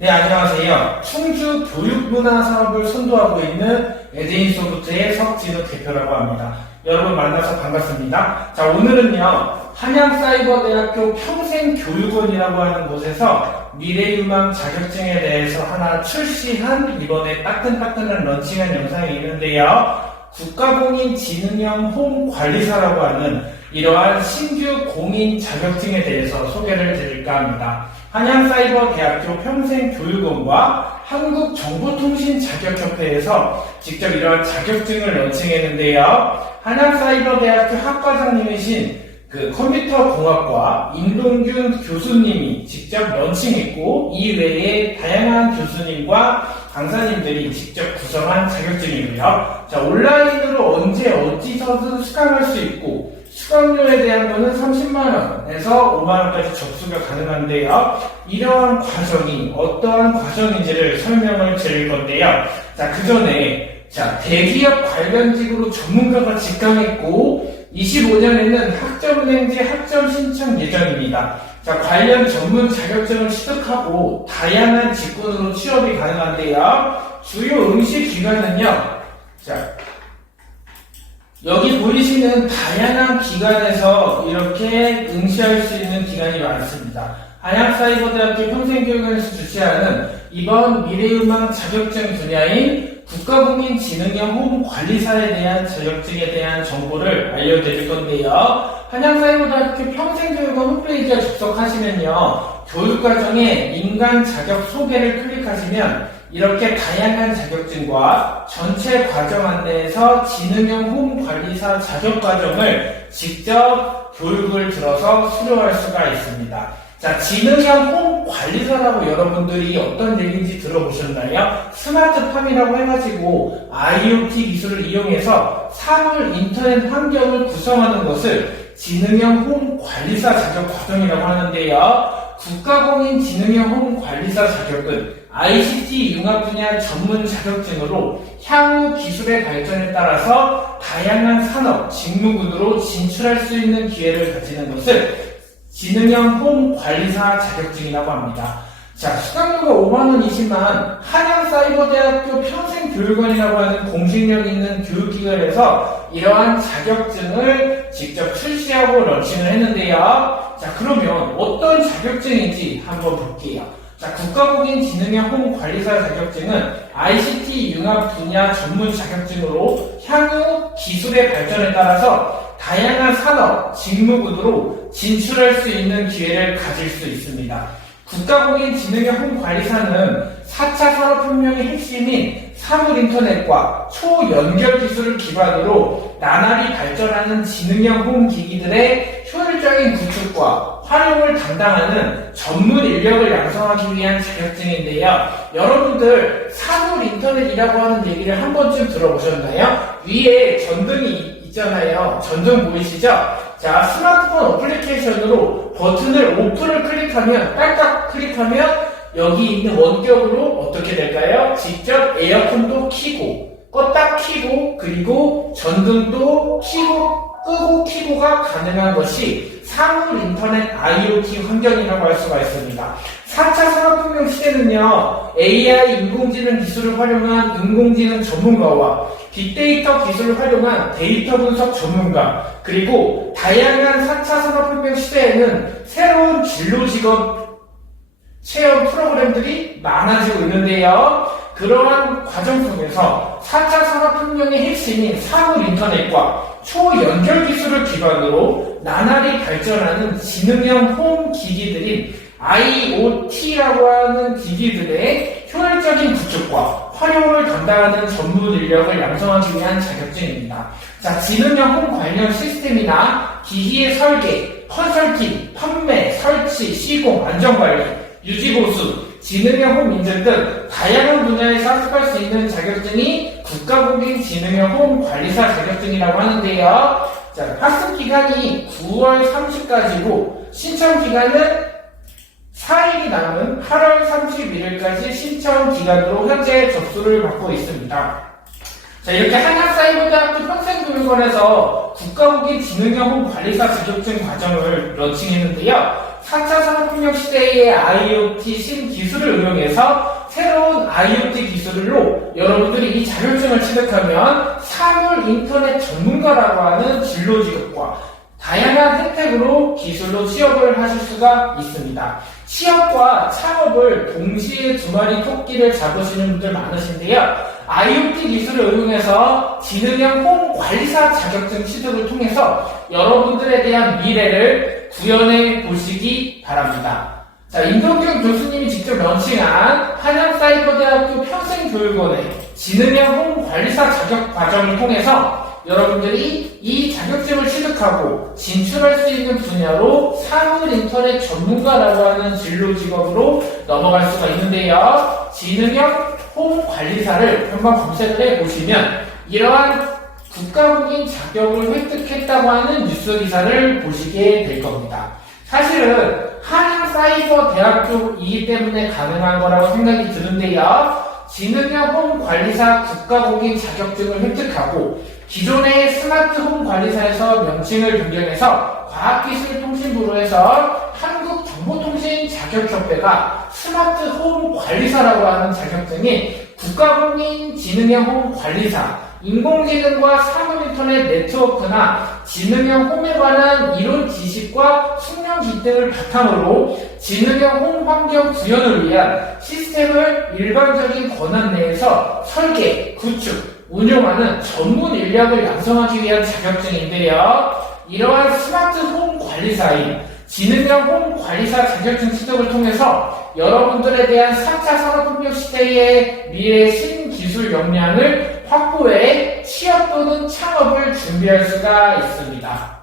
네, 안녕하세요. 충주 교육문화 사업을 선도하고 있는 에드인소프트의 석진우 대표라고 합니다. 여러분 만나서 반갑습니다. 자, 오늘은요, 한양사이버대학교 평생교육원이라고 하는 곳에서 미래유망 자격증에 대해서 하나 출시한 이번에 따끈따끈한 런칭한 영상이 있는데요. 국가공인진흥형 홈관리사라고 하는 이러한 신규 공인 자격증에 대해서 소개를 드릴까 합니다. 한양사이버대학교 평생교육원과 한국정보통신자격협회에서 직접 이러한 자격증을 런칭했는데요. 한양사이버대학교 학과장님이신 컴퓨터공학과 임동균 교수님이 직접 런칭했고, 이외에 다양한 교수님과 강사님들이 직접 구성한 자격증이고요. 자, 온라인으로 언제 어디서든 수강할 수 있고, 수강료에 대한 거는 30만원에서 5만원까지 접수가 가능한데요. 이러한 과정이 어떠한 과정인지를 설명을 드릴 건데요. 자, 그 전에, 대기업 관련직으로 전문가가 직강했고, 25년에는 학점은행제 학점 신청 예정입니다. 자, 관련 전문 자격증을 취득하고 다양한 직군으로 취업이 가능한데요. 주요 응시 기관은요. 자, 여기 보이시는 다양한 기관에서 이렇게 응시할 수 있는 기관이 많습니다. 한양사이버대학교 평생교육원에서 주최하는 이번 미래유망 자격증 분야인 국가공인진흥형 홈관리사에 대한 자격증에 대한 정보를 알려드릴 건데요. 한양사이버대학교 평생교육원 홈페이지에 접속하시면요, 교육과정에 인간 자격 소개를 클릭하시면 이렇게 다양한 자격증과 전체 과정 안내에서 진흥형 홈관리사 자격과정을 직접 교육을 들어서 수료할 수가 있습니다. 자, 진흥형 홈관리사라고 여러분들이 어떤 얘기인지 들어보셨나요? 스마트팜이라고 해가지고 IoT 기술을 이용해서 사물 인터넷 환경을 구성하는 것을 진흥형 홈관리사 자격과정이라고 하는데요. 국가공인진흥형 홈관리사 자격은 ICT 융합 분야 전문 자격증으로 향후 기술의 발전에 따라서 다양한 산업, 직무군으로 진출할 수 있는 기회를 가지는 것을 진흥형 홈관리사 자격증이라고 합니다. 자, 수강료가 5만원이지만 한양사이버대학교 평생교육원이라고 하는 공신력 있는 교육기관에서 이러한 자격증을 직접 출시하고 런칭을 했는데요. 자, 그러면 어떤 자격증인지 한번 볼게요. 자, 국가공인진흥형 홈관리사 자격증은 ICT 융합 분야 전문 자격증으로 향후 기술의 발전에 따라서 다양한 산업, 직무군으로 진출할 수 있는 기회를 가질 수 있습니다. 국가공인진흥형 홈관리사는 4차 산업혁명의 핵심인 사물인터넷과 초연결 기술을 기반으로 나날이 발전하는 진흥형 홈기기들의 효율적인 구축과 활용을 담당하는 전문 인력을 양성하기 위한 자격증인데요. 여러분들 사물인터넷이라고 하는 얘기를 한 번쯤 들어보셨나요? 위에 전등이 있잖아요. 전등 보이시죠? 자, 스마트폰 어플리케이션으로 버튼을 오픈을 클릭하면, 딸깍 클릭하면 여기 있는 원격으로 어떻게 될까요? 직접 에어컨도 켜고, 껐다 켜고, 그리고 전등도 끄고 켜고가 가능한 것이 사물 인터넷 IoT 환경이라고 할 수가 있습니다. 4차 산업혁명 시대는요, AI 인공지능 기술을 활용한 인공지능 전문가와 빅데이터 기술을 활용한 데이터 분석 전문가, 그리고 다양한 4차 산업혁명 시대에는 새로운 진로 직업 체험 프로그램들이 많아지고 있는데요. 그러한 과정 속에서 4차 산업혁명의 핵심인 사물인터넷과 초연결 기술을 기반으로 나날이 발전하는 진흥형 홈 기기들인 IoT라고 하는 기기들의 효율적인 구축과 활용을 담당하는 전문 인력을 양성하기 위한 자격증입니다. 자, 진흥형 홈 관련 시스템이나 기기의 설계, 컨설팅, 판매, 설치, 시공, 안전관리, 유지보수, 진흥형 홈 인증 등 다양한 분야에서 학습할 수 있는 자격증이 국가공인진흥형 홈관리사 자격증이라고 하는데요. 자, 학습 기간이 9월 30까지고 신청 기간은 4일이 남은 8월 31일까지 신청 기간으로 현재 접수를 받고 있습니다. 자, 이렇게 한양사이버대학교 평생교육원에서 국가고객지능형 홈관리사 자격증 과정을 런칭했는데요. 4차 산업혁명 시대의 IoT 신기술을 응용해서 새로운 IoT 기술로 여러분들이 이 자격증을 취득하면 사물 인터넷 전문가라고 하는 진로 직업과 다양한 혜택으로 기술로 취업을 하실 수가 있습니다. 취업과 창업을 동시에 두 마리 토끼를 잡으시는 분들 많으신데요. IoT 기술을 응용해서 지능형 홈 관리사 자격증 취득을 통해서 여러분들에 대한 미래를 구현해 보시기 바랍니다. 자, 임동경 교수님이 직접 런칭한 한양사이버대학교 평생교육원의 지능형 홈 관리사 자격 과정을 통해서 여러분들이 이 자격증을 취득하고 진출할 수 있는 분야로 사물 인터넷 전문가라고 하는 진로 직업으로 넘어갈 수가 있는데요. 지능형 홈 관리사를 한번 검색을 해보시면 이러한 국가공인 자격을 획득했다고 하는 뉴스 기사를 보시게 될 겁니다. 사실은 한양사이버대학교이기 때문에 가능한 거라고 생각이 드는데요. 지능형 홈 관리사 국가공인 자격증을 획득하고 기존의 스마트 홈 관리사에서 명칭을 변경해서 과학기술통신부로 해서 한국정보통신 자격협회가 스마트 홈 관리사라고 하는 자격증이 국가공인 지능형 홈 관리사, 인공지능과 사물인터넷 네트워크나 지능형 홈에 관한 이론 지식과 숙련 기능을 바탕으로 지능형 홈 환경 구현을 위한 시스템을 일반적인 권한 내에서 설계, 구축, 운용하는 전문 인력을 양성하기 위한 자격증인데요. 이러한 스마트 홈 관리사인 지능형 홈 관리사 자격증 취득을 통해서 여러분들에 대한 4차 산업혁명 시대의 미래 신기술 역량을 확보해 취업 또는 창업을 준비할 수가 있습니다.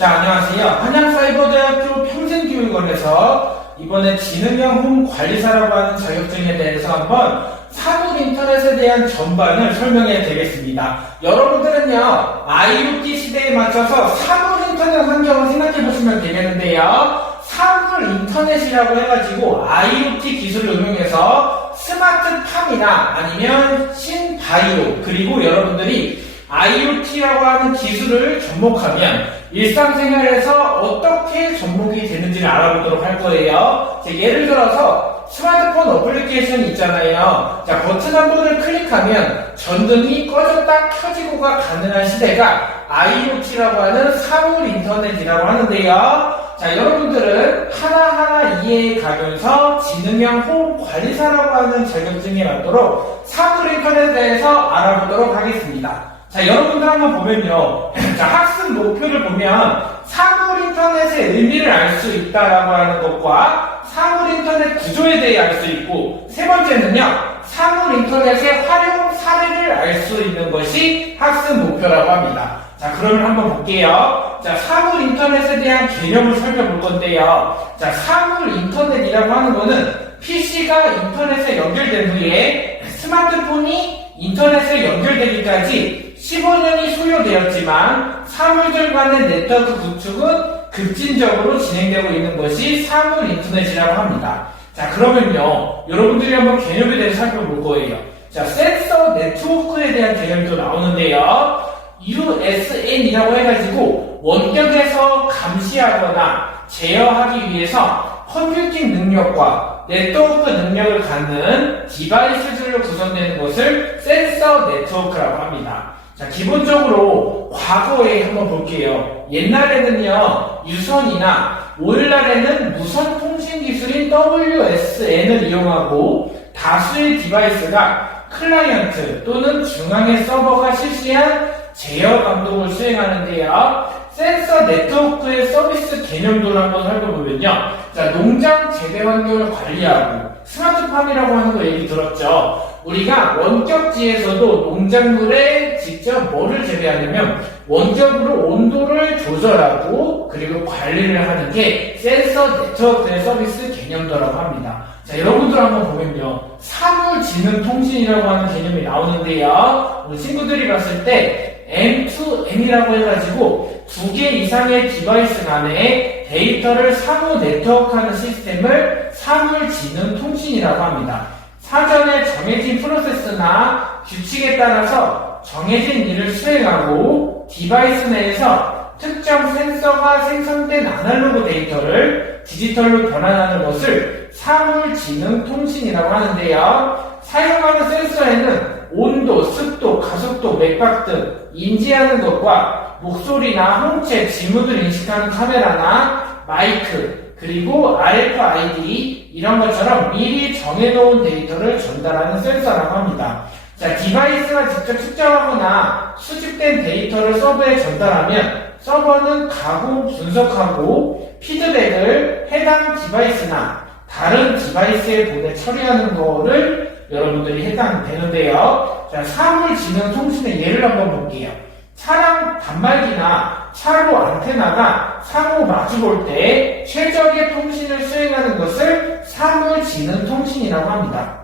자, 안녕하세요. 한양사이버대학교 평생교육원에서 이번에 지능형 홈 관리사라고 하는 자격증에 대해서 한번 사물 인터넷에 대한 전반을 설명해 드리겠습니다. 여러분들은요, IoT 시대에 맞춰서 사물 인터넷 환경을 생각해 보시면 되겠는데요. 사물 인터넷이라고 해가지고 IoT 기술을 응용해서 스마트팜이나 아니면 신바이오, 그리고 여러분들이 IoT라고 하는 기술을 접목하면 일상생활에서 어떻게 접목이 되는지를 알아보도록 할 거예요. 자, 예를 들어서 스마트폰 어플리케이션이 있잖아요. 자, 버튼 한 번을 클릭하면 전등이 꺼졌다 켜지고가 가능한 시대가 IoT라고 하는 사물 인터넷이라고 하는데요. 자, 여러분들은 하나하나 이해해 가면서 지능형 홈 관리사라고 하는 자격증이 맞도록 사물 인터넷에 대해서 알아보도록 하겠습니다. 자, 여러분들 한번 보면요. 자, 학습 목표를 보면 사물 인터넷의 의미를 알 수 있다라고 하는 것과 사물 인터넷 구조에 대해 알 수 있고, 세 번째는요, 사물 인터넷의 활용 사례를 알 수 있는 것이 학습 목표라고 합니다. 자, 그러면 한번 볼게요. 자, 사물 인터넷에 대한 개념을 살펴볼 건데요. 자, 사물 인터넷이라고 하는 거는 PC가 인터넷에 연결된 후에 스마트폰이 인터넷에 연결되기까지 15년이 소요되었지만 사물들 간의 네트워크 구축은 급진적으로 진행되고 있는 것이 사물 인터넷이라고 합니다. 자, 그러면요, 여러분들이 한번 개념에 대해서 살펴볼 거예요. 자, 센서 네트워크에 대한 개념도 나오는데요. USN이라고 해가지고 원격에서 감시하거나 제어하기 위해서 컴퓨팅 능력과 네트워크 능력을 갖는 디바이스들로 구성되는 것을 센서 네트워크라고 합니다. 자, 기본적으로 과거에 한번 볼게요. 옛날에는요, 유선이나 오늘날에는 무선 통신 기술인 WSN을 이용하고 다수의 디바이스가 클라이언트 또는 중앙의 서버가 실시한 제어 감독을 수행하는데요. 센서 네트워크의 서비스 개념도를 한번 살펴보면요. 자, 농장 재배 환경을 관리하고 스마트팜이라고 하는 거 얘기 들었죠. 우리가 원격지에서도 농작물에 직접 뭐를 재배하냐면 원격으로 온도를 조절하고 그리고 관리를 하는 게 센서 네트워크의 서비스 개념도라고 합니다. 자, 여러분들 한번 보면요. 사물지능통신이라고 하는 개념이 나오는데요. 우리 친구들이 봤을 때 M2M이라고 해가지고 2개 이상의 디바이스 간에 데이터를 상호 네트워크하는 시스템을 사물지능통신이라고 합니다. 사전에 정해진 프로세스나 규칙에 따라서 정해진 일을 수행하고 디바이스 내에서 특정 센서가 생성된 아날로그 데이터를 디지털로 변환하는 것을 사물지능통신이라고 하는데요. 사용하는 센서에는 온도, 습도, 가속도, 맥박 등 인지하는 것과 목소리나 홍채, 지문을 인식하는 카메라나 마이크, 그리고 RFID 이런 것처럼 미리 정해놓은 데이터를 전달하는 센서라고 합니다. 자, 디바이스가 직접 측정하거나 수집된 데이터를 서버에 전달하면 서버는 가공, 분석하고 피드백을 해당 디바이스나 다른 디바이스에 보내 처리하는 거를 여러분들이 해당되는데요. 자, 사물지능통신의 예를 한번 볼게요. 차량 단말기나 차로 안테나가 상호 마주볼 때 최적의 통신을 수행하는 것을 사물지능통신이라고 합니다.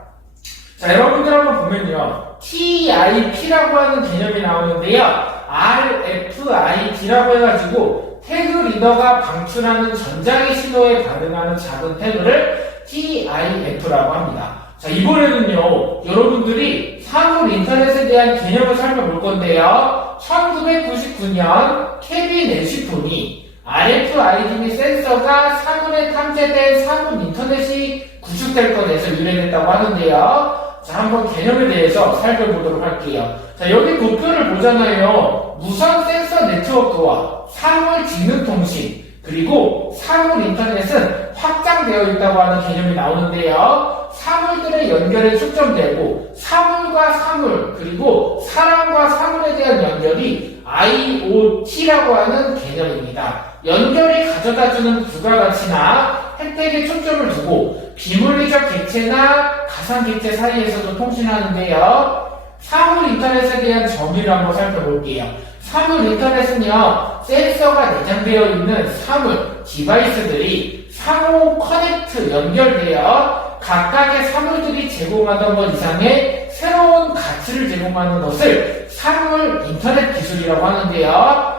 자, 여러분들 한번 보면요. TIP라고 하는 개념이 나오는데요. RFID라고 해가지고 태그 리더가 방출하는 전자기 신호에 반응하는 작은 태그를 TIF라고 합니다. 자, 이번에는요, 여러분들이 사물 인터넷에 대한 개념을 살펴볼 건데요. 1999년 케빈 애쉬폰이 RFID 및 센서가 사물에 탑재된 사물 인터넷이 구축될 것에서 유래됐다고 하는데요. 자, 한번 개념에 대해서 살펴보도록 할게요. 자, 여기 도표를 보잖아요. 무선 센서 네트워크와 사물지능통신, 그리고 사물 인터넷은 확장되어 있다고 하는 개념이 나오는데요. 사물들의 연결에 초점되고 사물과 사물, 그리고 사람과 사물에 대한 연결이 IoT라고 하는 개념입니다. 연결이 가져다주는 부가가치나 혜택에 초점을 두고 비물리적 객체나 가상객체 사이에서도 통신하는데요. 사물 인터넷에 대한 정의를 한번 살펴볼게요. 사물 인터넷은요, 센서가 내장되어 있는 사물, 디바이스들이 상호 커넥트 연결되어 각각의 사물들이 제공하던 것 이상의 새로운 가치를 제공하는 것을 사물 인터넷 기술이라고 하는데요.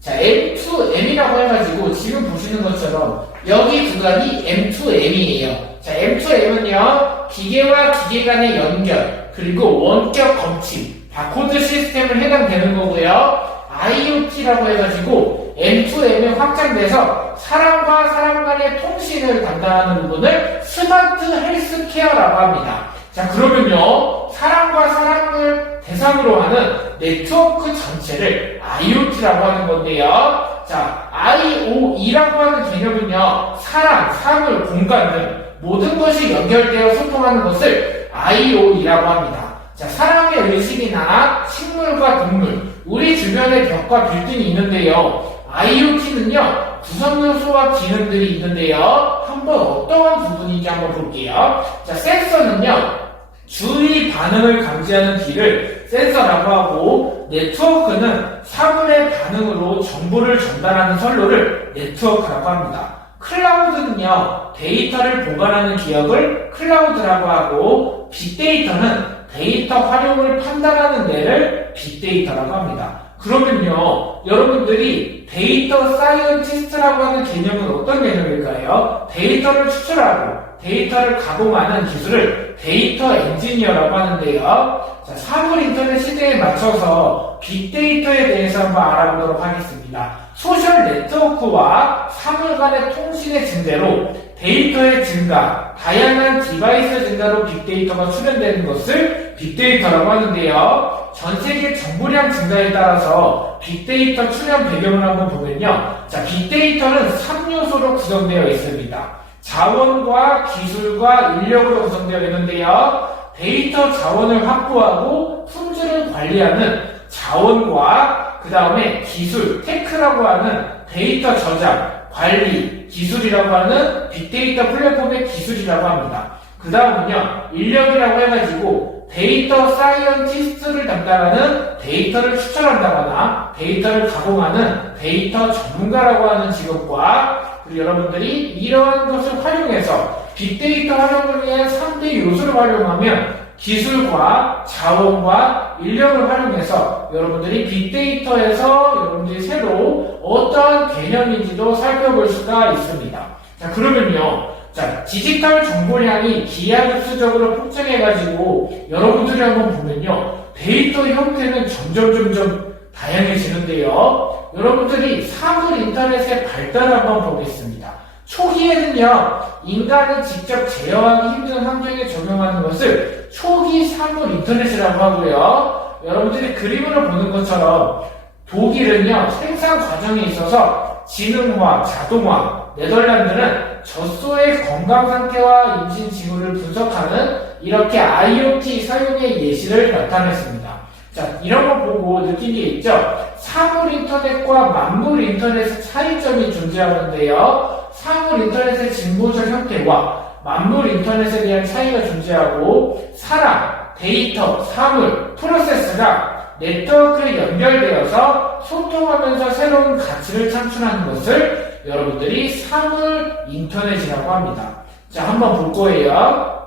자, M2M이라고 해가지고 지금 보시는 것처럼 여기 구간이 M2M이에요. 자, M2M은요, 기계와 기계 간의 연결, 그리고 원격 검침, 바코드 시스템을 해당되는 거고요. IoT라고 해가지고 M2M에 확장돼서 사람과 사람 간의 통신을 담당하는 부분을 스마트 헬스케어라고 합니다. 자, 그러면요, 사람과 사람을 대상으로 하는 네트워크 전체를 IoT라고 하는 건데요. 자, IoE라고 하는 개념은요, 사람, 사물, 공간 등 모든 것이 연결되어 소통하는 것을 IoE라고 합니다. 자, 사람의 의식이나 식물과 동물, 우리 주변에 벽과 빌딩이 있는데요. IoT는요, 구성 요소와 기능들이 있는데요. 한번 어떠한 부분인지 한번 볼게요. 자, 센서는요, 주의 반응을 감지하는 길을 센서라고 하고, 네트워크는 사물의 반응으로 정보를 전달하는 선로를 네트워크라고 합니다. 클라우드는요, 데이터를 보관하는 기억을 클라우드라고 하고, 빅데이터는 데이터 활용을 판단하는 데를 빅데이터라고 합니다. 그러면요, 여러분들이 데이터 사이언티스트라고 하는 개념은 어떤 개념일까요? 데이터를 추출하고 데이터를 가공하는 기술을 데이터 엔지니어라고 하는데요. 자, 사물 인터넷 시대에 맞춰서 빅데이터에 대해서 한번 알아보도록 하겠습니다. 소셜 네트워크와 사물 간의 통신의 증대로 데이터의 증가, 다양한 디바이스 증가로 빅데이터가 수련되는 것을 빅데이터라고 하는데요. 전 세계 정보량 증가에 따라서 빅데이터 출현 배경을 한번 보면요. 자, 빅데이터는 3요소로 구성되어 있습니다. 자원과 기술과 인력으로 구성되어 있는데요. 데이터 자원을 확보하고 품질을 관리하는 자원과 그 다음에 기술, 테크라고 하는 데이터 저장, 관리, 기술이라고 하는 빅데이터 플랫폼의 기술이라고 합니다. 그 다음은요, 인력이라고 해가지고 데이터 사이언티스트를 담당하는 데이터를 추출한다거나 데이터를 가공하는 데이터 전문가라고 하는 직업과 그리고 여러분들이 이러한 것을 활용해서 빅데이터 활용을 위한 3대 요소를 활용하면 기술과 자원과 인력을 활용해서 여러분들이 빅데이터에서 여러분들이 새로 어떤 개념인지도 살펴볼 수가 있습니다. 자, 그러면요. 자, 디지털 정보량이 기하급수적으로 폭증해가지고 여러분들이 한번 보면요. 데이터 형태는 점점 다양해지는데요. 여러분들이 사물 인터넷의 발달을 한번 보겠습니다. 초기에는요, 인간이 직접 제어하기 힘든 환경에 적용하는 것을 초기 사물 인터넷이라고 하고요. 여러분들이 그림으로 보는 것처럼 독일은요, 생산 과정에 있어서 지능화, 자동화, 네덜란드는 젖소의 건강 상태와 임신 징후를 분석하는 이렇게 IoT 사용의 예시를 나타냈습니다. 자, 이런 거 보고 느낀 게 있죠? 사물 인터넷과 만물 인터넷의 차이점이 존재하는데요. 사물 인터넷의 진보적 형태와 만물 인터넷에 대한 차이가 존재하고 사람, 데이터, 사물, 프로세스가 네트워크에 연결되어서 소통하면서 새로운 가치를 창출하는 것을 여러분들이 사물 인터넷이라고 합니다. 자, 한번 볼 거예요.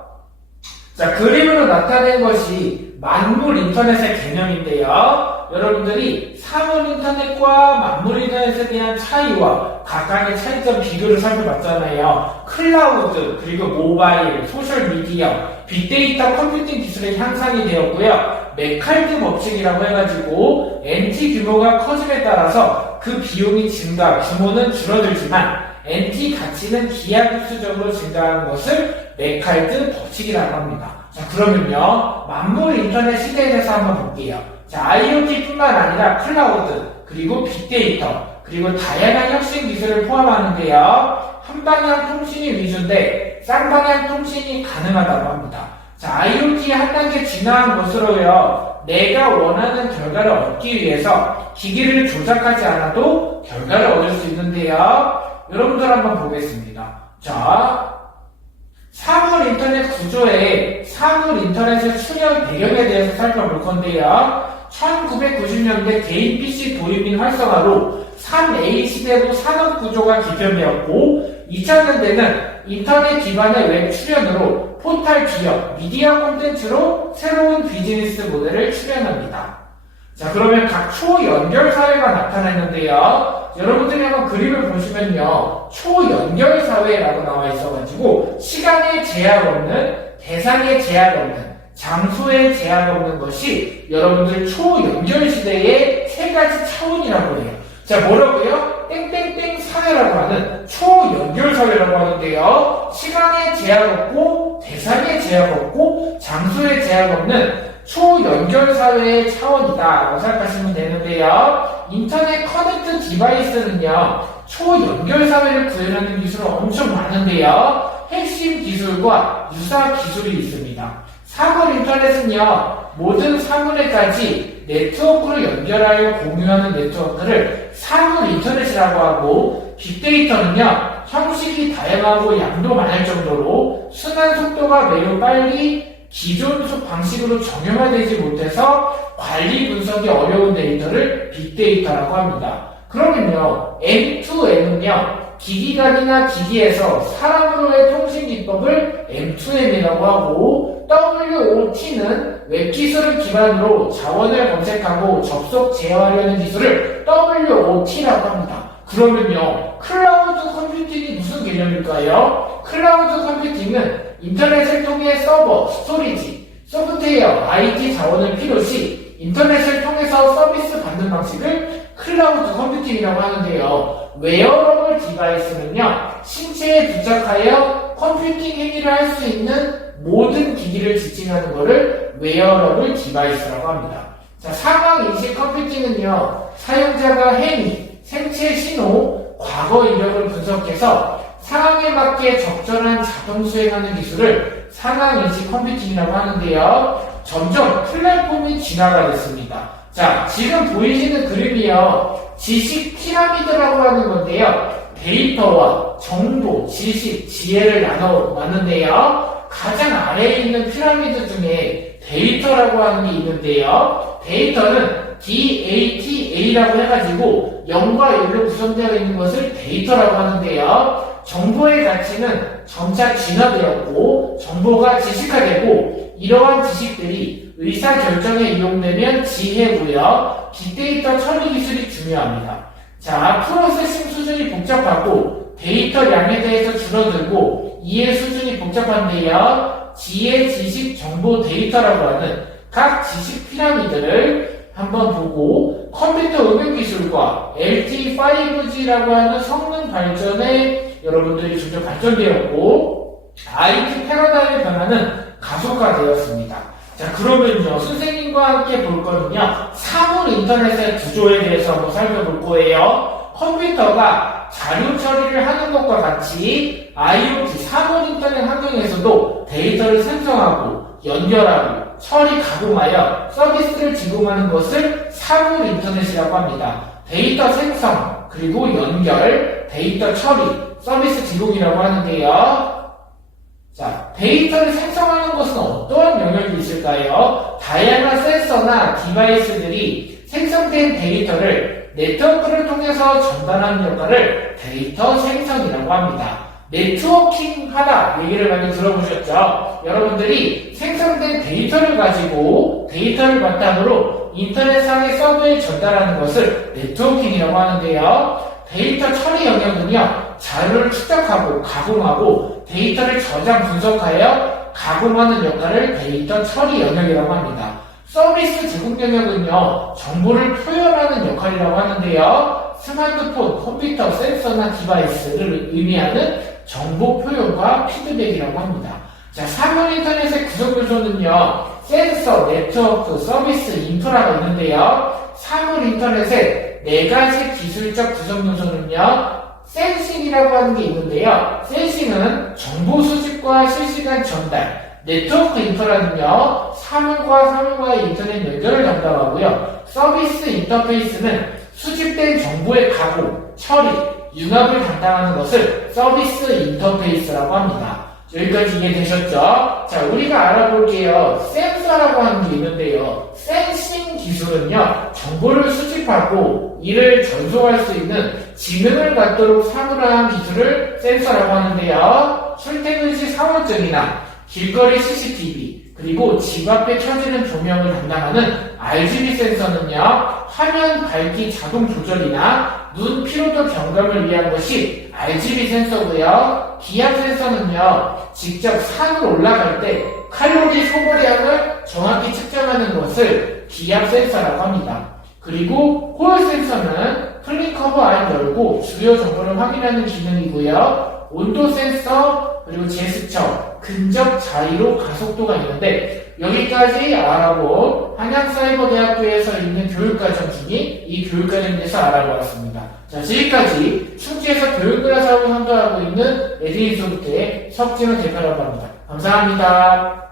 자, 그림으로 나타낸 것이 만물 인터넷의 개념인데요. 여러분들이 사물 인터넷과 만물 인터넷에 대한 차이와 각각의 차이점 비교를 살펴봤잖아요. 클라우드, 그리고 모바일, 소셜미디어, 빅데이터 컴퓨팅 기술의 향상이 되었고요. 메칼드 법칙이라고 해가지고 NT 규모가 커짐에 따라서 그 비용이 증가, 규모는 줄어들지만 NT 가치는 기하급수적으로 증가하는 것을 메칼드 법칙이라고 합니다. 자, 그러면요, 만물 인터넷 시대에 대해서 한번 볼게요. 자, IoT뿐만 아니라 클라우드, 그리고 빅데이터, 그리고 다양한 혁신 기술을 포함하는데요. 한방향 통신이 위주인데 쌍방향 통신이 가능하다고 합니다. 자, IoT의 한 단계 진화한 것으로요, 내가 원하는 결과를 얻기 위해서 기기를 조작하지 않아도 결과를 얻을 수 있는데요. 여러분들 한번 보겠습니다. 자, 사물 인터넷 구조의 사물 인터넷의 출현 배경에 대해서 살펴볼 건데요. 1990년대 개인 PC 도입 및 활성화로 3A 시대로 산업 구조가 개편되었고 2000년대는 인터넷 기반의 웹 출현으로 포털 기업, 미디어 콘텐츠로 새로운 비즈니스 모델을 출현합니다. 자, 그러면 각 초연결 사회가 나타났는데요. 여러분들이 한번 그림을 보시면요. 초연결 사회라고 나와 있어가지고 시간에 제약 없는, 대상에 제약 없는, 장소에 제약 없는 것이 여러분들 초연결 시대의 세 가지 차원이라고 해요. 자, 뭐라고요? 땡땡땡 사회라고 하는 초연결 사회라고 하는데요. 시간에 제약 없고, 대상에 제약 없고, 장소에 제약 없는 초연결 사회의 차원이다라고 생각하시면 되는데요. 인터넷 커넥트 디바이스는요, 초연결 사회를 구현하는 기술은 엄청 많은데요. 핵심 기술과 유사 기술이 있습니다. 사물 인터넷은요, 모든 사물에까지 네트워크를 연결하여 공유하는 네트워크를 사물 인터넷이라고 하고, 빅데이터는요, 형식이 다양하고 양도 많을 정도로 순환 속도가 매우 빨리 기존 방식으로 정형화되지 못해서 관리 분석이 어려운 데이터를 빅데이터라고 합니다. 그러면요, M2M은요, 기기 간이나 기기에서 사람으로의 통신 기법을 M2M이라고 하고, WOT는 웹기술을 기반으로 자원을 검색하고 접속 제어하려는 기술을 WOT라고 합니다. 그러면요, 클라우드 컴퓨팅이 무슨 개념일까요? 클라우드 컴퓨팅은 인터넷을 통해 서버, 스토리지, 소프트웨어, IT 자원을 필요시 인터넷을 통해서 서비스 받는 방식을 클라우드 컴퓨팅이라고 하는데요. 웨어러블 디바이스는요, 신체에 부착하여 컴퓨팅 행위를 할 수 있는 모든 기기를 지칭하는 것을 웨어러블 디바이스라고 합니다. 자, 상황 인식 컴퓨팅은요, 사용자가 행위, 생체 신호, 과거 이력을 분석해서 상황에 맞게 적절한 자동 수행하는 기술을 상황 인식 컴퓨팅이라고 하는데요. 점점 플랫폼이 진화가 됐습니다. 자, 지금 보이시는 그림이요, 지식 피라미드라고 하는 건데요. 데이터와 정보, 지식, 지혜를 나누는데요. 가장 아래에 있는 피라미드 중에 데이터라고 하는 게 있는데요. 데이터는 DATA라고 해가지고 0과 1로 구성되어 있는 것을 데이터라고 하는데요. 정보의 가치는 점차 진화되었고 정보가 지식화되고 이러한 지식들이 의사결정에 이용되면 지혜고요. 빅데이터 처리 기술이 중요합니다. 자, 프로세싱 수준이 복잡하고 데이터량에 대해서 줄어들고 이해 수준이 복잡한데요. 지혜, 지식, 정보, 데이터라고 하는 각 지식 피라미드를 한번 보고 컴퓨터 응용 기술과 LTE 5G라고 하는 성능 발전에 여러분들이 점점 발전되었고 IT 패러다임의 변화는 가속화되었습니다. 자, 그러면요 선생님과 함께 볼 거는요 사물 인터넷의 구조에 대해서 한번 살펴볼 거예요. 컴퓨터가 자료 처리를 하는 것과 같이 IoT 사물 인터넷 환경에서도 데이터를 생성하고 연결하고 처리 가공하여 서비스를 제공하는 것을 사물 인터넷이라고 합니다. 데이터 생성 그리고 연결, 데이터 처리, 서비스 제공이라고 하는데요. 자, 데이터를 생성하는 것은 어떠한 영역이 있을까요? 다양한 센서나 디바이스들이 생성된 데이터를 네트워크를 통해서 전달하는 역할을 데이터 생성이라고 합니다. 네트워킹 하다 얘기를 많이 들어보셨죠? 여러분들이 생성된 데이터를 가지고 데이터를 바탕으로 인터넷상의 서버에 전달하는 것을 네트워킹이라고 하는데요. 데이터 처리 영역은요, 자료를 추적하고 가공하고 데이터를 저장 분석하여 가공하는 역할을 데이터 처리 영역이라고 합니다. 서비스 제공 영역은요, 정보를 표현하는 역할이라고 하는데요. 스마트폰, 컴퓨터, 센서나 디바이스를 의미하는 정보 표현과 피드백이라고 합니다. 자, 사물 인터넷의 구성 요소는요, 센서, 네트워크, 서비스, 인프라가 있는데요. 사물 인터넷의 네 가지 기술적 구성 요소는요, 센싱이라고 하는 게 있는데요. 센싱은 정보 수집과 실시간 전달, 네트워크 인프라는요, 사물과 사물과의 인터넷 연결을 담당하고요. 서비스 인터페이스는 수집된 정보의 가공, 처리, 융합을 담당하는 것을 서비스 인터페이스라고 합니다. 여기까지 이해되셨죠? 자, 우리가 알아볼게요. 센서라고 하는 게 있는데요. 센싱 기술은요, 정보를 수집하고 이를 전송할 수 있는 지능을 갖도록 사물화한 기술을 센서라고 하는데요. 출퇴근 시 상호증이나 길거리 CCTV, 그리고 집 앞에 켜지는 조명을 담당하는 RGB 센서는요, 화면 밝기 자동 조절이나 눈 피로도 경감을 위한 것이 RGB 센서고요. 기압 센서는요, 직접 산으로 올라갈 때 칼로리 소모량을 정확히 측정하는 것을 기압 센서라고 합니다. 그리고 호열 센서는 플립 커버 안 열고 주요 정보를 확인하는 기능이고요. 온도 센서, 그리고 제스처, 근접 자이로 가속도가 있는데 여기까지 알아본 한양사이버대학교에서 있는 교육과정 중에 이 교육과정에 대해서 알아보았습니다. 자, 지금까지 충주에서 교육문화 사업을 선도하고 있는 에드윈 소프트의 석진호 대표라고 합니다. 감사합니다.